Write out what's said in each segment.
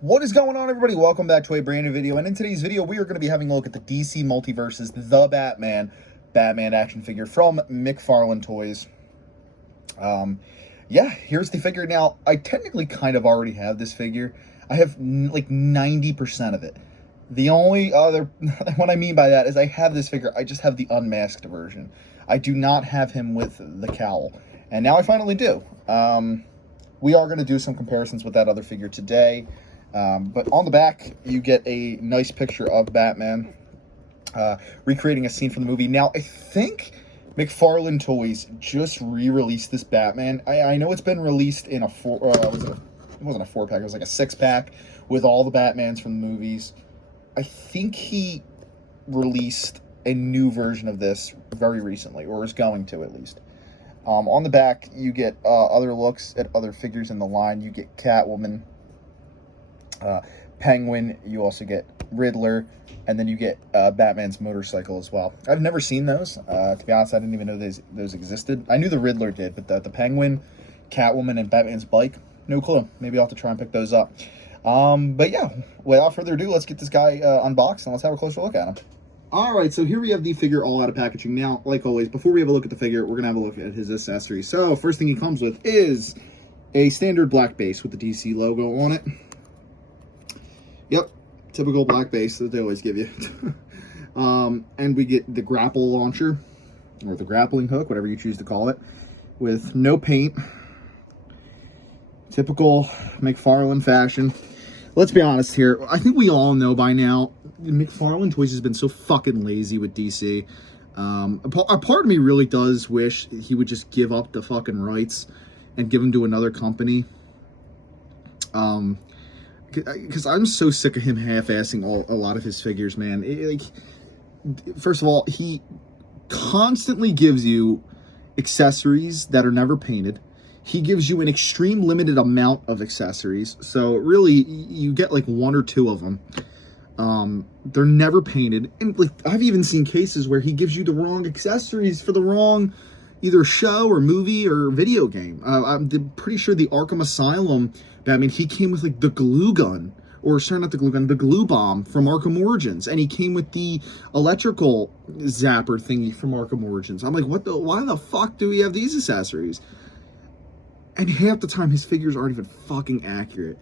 What is going on, everybody? Welcome back to a brand new video, and in today's video we are going to be having a look at the DC Multiverse's The Batman action figure from Mcfarlane Toys. Yeah, here's the figure. Now, I technically kind of already have this figure. I have like 90% of it. The only other, what I mean by that is I have this figure, I just have the unmasked version. I do not have him with the cowl, and now I finally do. We are going to do some comparisons with that other figure today. But on the back, you get a nice picture of Batman recreating a scene from the movie. Now, I think Mcfarlane Toys just re-released this Batman. I know it's been released in a it wasn't a 4-pack, it was like a 6-pack with all the Batmans from the movies. I think he released a new version of this very recently, or is going to at least. On the back, you get other looks at other figures in the line. You get Catwoman, Penguin, you also get Riddler, and then you get Batman's motorcycle as well. I've never seen those. To be honest, I didn't even know those existed. I knew the Riddler did, but the Penguin, Catwoman, and Batman's bike, no clue. Maybe I'll have to try and pick those up. But yeah, without further ado, let's get this guy unboxed and let's have a closer look at him. Alright, so here we have the figure all out of packaging. Now, like always, before we have a look at the figure, we're going to have a look at his accessories. So, first thing he comes with is a standard black base with the DC logo on it. Yep, typical black base that they always give you. And we get the grapple launcher, or the grappling hook, whatever you choose to call it, with no paint. Typical Mcfarlane fashion. Let's be honest here. I think we all know by now, Mcfarlane Toys has been so fucking lazy with DC. A part of me really does wish he would just give up the fucking rights and give them to another company. Because I'm so sick of him half-assing a lot of his figures, man. First of all, he constantly gives you accessories that are never painted. He gives you an extreme limited amount of accessories. So really, you get like 1 or 2 of them. They're never painted. And like, I've even seen cases where he gives you the wrong accessories for the wrong either show or movie or video game. I'm pretty sure the Arkham Asylum Batman, he came with like the glue gun, or sorry, not the glue gun, the glue bomb from Arkham Origins, and he came with the electrical zapper thingy from Arkham Origins. I'm like, why the fuck do we have these accessories? And half the time his figures aren't even fucking accurate.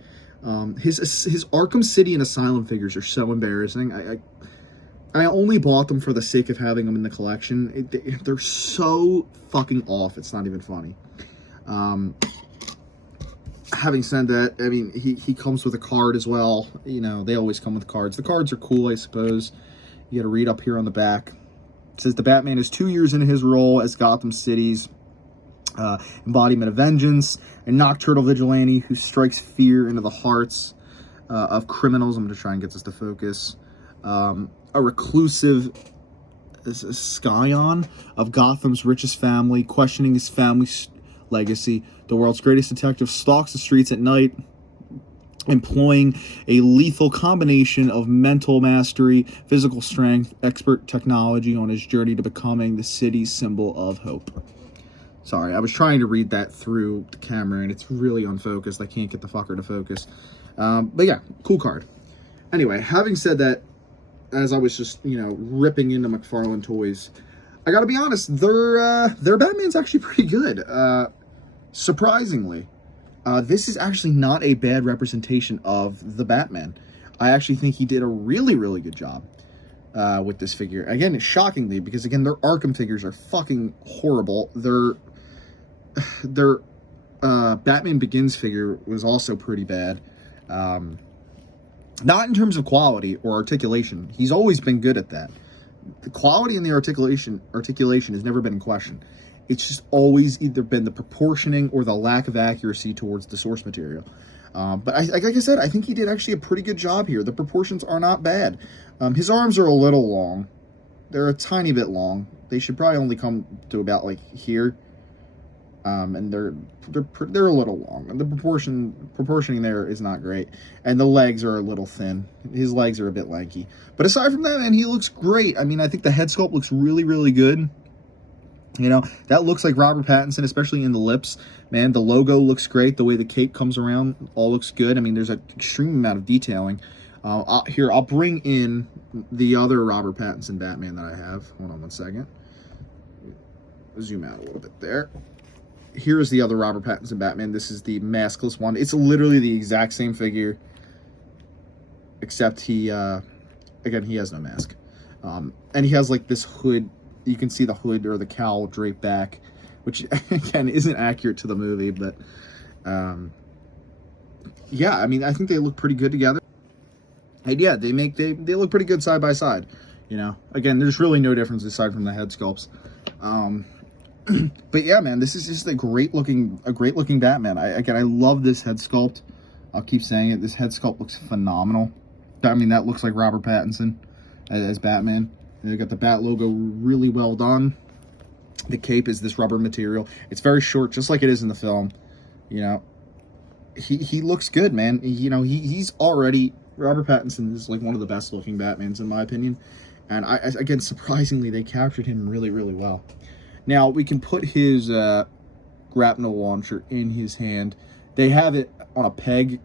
His Arkham City and Asylum figures are so embarrassing. I only bought them for the sake of having them in the collection. They're so fucking off, it's not even funny. Having said that, I mean, he comes with a card as well. You know, they always come with cards. The cards are cool, I suppose. You gotta read up here on the back. It says the Batman is 2 years into his role as Gotham City's embodiment of vengeance, a nocturnal vigilante who strikes fear into the hearts of criminals. I'm going to try and get this to focus. A reclusive scion of Gotham's richest family, questioning his family's legacy. The world's greatest detective stalks the streets at night, employing a lethal combination of mental mastery, physical strength, expert technology on his journey to becoming the city's symbol of hope. Sorry, I was trying to read that through the camera, and it's really unfocused. I can't get the fucker to focus. But yeah, cool card. Anyway, having said that, as I was just, you know, ripping into Mcfarlane Toys, I gotta be honest, their Batman's actually pretty good. Surprisingly. This is actually not a bad representation of the Batman. I actually think he did a really, really good job with this figure. Again, shockingly, because again, their Arkham figures are fucking horrible. Their Batman Begins figure was also pretty bad. Not in terms of quality or articulation. He's always been good at that. The quality and the articulation has never been in question. It's just always either been the proportioning or the lack of accuracy towards the source material. But like I said, I think he did actually a pretty good job here. The proportions are not bad. His arms are a little long. They're a tiny bit long. They should probably only come to about like here. And they're a little long. And the proportioning there is not great. And the legs are a little thin. His legs are a bit lanky. But aside from that, man, he looks great. I mean, I think the head sculpt looks really, really good. You know, that looks like Robert Pattinson, especially in the lips. Man, the logo looks great. The way the cape comes around all looks good. I mean, there's an extreme amount of detailing. Here, I'll bring in the other Robert Pattinson Batman that I have. Hold on one second. Zoom out a little bit there. Here's the other Robert Pattinson Batman. This is the maskless one. It's literally the exact same figure, except he, again, he has no mask. And he has like this hood. You can see the hood or the cowl draped back, which again isn't accurate to the movie, but yeah, I mean, I think they look pretty good together. And yeah, they look pretty good side by side. You know, again, there's really no difference aside from the head sculpts. But yeah, man, this is just a great looking Batman. I love this head sculpt. I'll keep saying it. This head sculpt looks phenomenal. I mean, that looks like Robert Pattinson as Batman. They got the Bat logo really well done. The cape is this rubber material. It's very short, just like it is in the film. You know, he looks good, man. You know, he's already, Robert Pattinson is like one of the best looking Batmans in my opinion. And again, surprisingly, they captured him really, really well. Now we can put his grapnel launcher in his hand. They have it on a peg,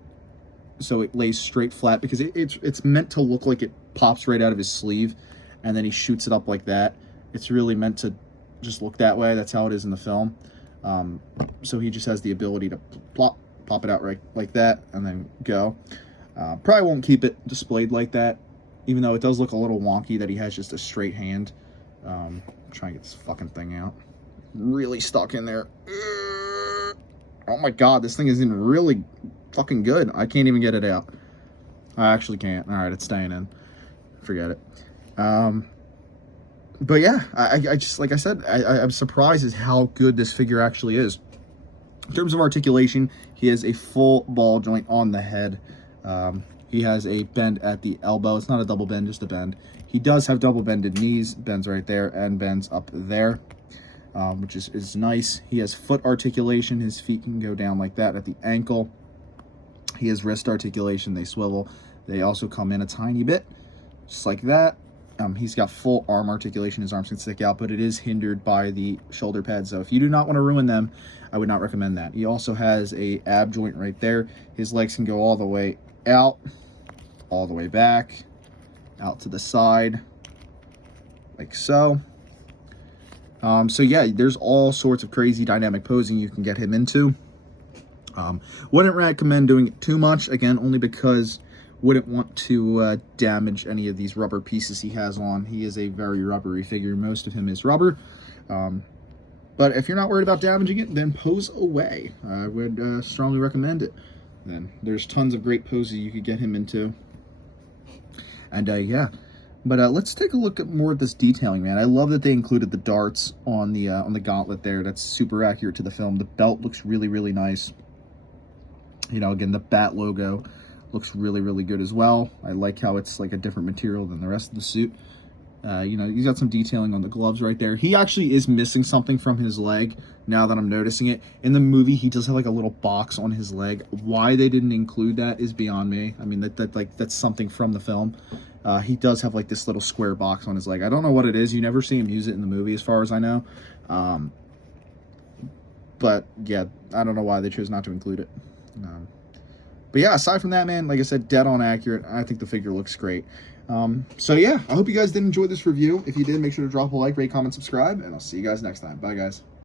so it lays straight flat because it's meant to look like it pops right out of his sleeve. And then he shoots it up like that. It's really meant to just look that way. That's how it is in the film. So he just has the ability to pop it out right like that, and then go. Probably won't keep it displayed like that, even though it does look a little wonky that he has just a straight hand. Try and get this fucking thing out. Really stuck in there. Oh my god, this thing is in really fucking good. I can't even get it out. I actually can't. All right, it's staying in. Forget it. But yeah, I just, like I said, I'm surprised at how good this figure actually is. In terms of articulation, he has a full ball joint on the head. He has a bend at the elbow. It's not a double bend, just a bend. He does have double bended knees, bends right there and bends up there, which is nice. He has foot articulation. His feet can go down like that at the ankle. He has wrist articulation. They swivel. They also come in a tiny bit, just like that. He's got full arm articulation. His arms can stick out, but it is hindered by the shoulder pads. So if you do not want to ruin them, I would not recommend that. He also has a ab joint right there. His legs can go all the way out, all the way back, out to the side, like so. So yeah, there's all sorts of crazy dynamic posing you can get him into. Wouldn't recommend doing it too much, again, only because wouldn't want to damage any of these rubber pieces he has on. He is a very rubbery figure. Most of him is rubber. But if you're not worried about damaging it, then pose away. I would strongly recommend it. Then there's tons of great poses you could get him into. And yeah, but let's take a look at more of this detailing, man. I love that they included the darts on the gauntlet there. That's super accurate to the film. The belt looks really, really nice. You know, again, the Bat logo looks really, really good as well. I like how it's like a different material than the rest of the suit. You know, he's got some detailing on the gloves right there. He actually is missing something from his leg now that I'm noticing it. In the movie, he does have like a little box on his leg. Why they didn't include that is beyond me. I mean, that's something from the film. He does have like this little square box on his leg. I don't know what it is. You never see him use it in the movie as far as I know. But yeah, I don't know why they chose not to include it. But yeah, aside from that, man, like I said, dead on accurate. I think the figure looks great. So yeah, I hope you guys did enjoy this review. If you did, make sure to drop a like, rate, comment, subscribe, and I'll see you guys next time. Bye, guys.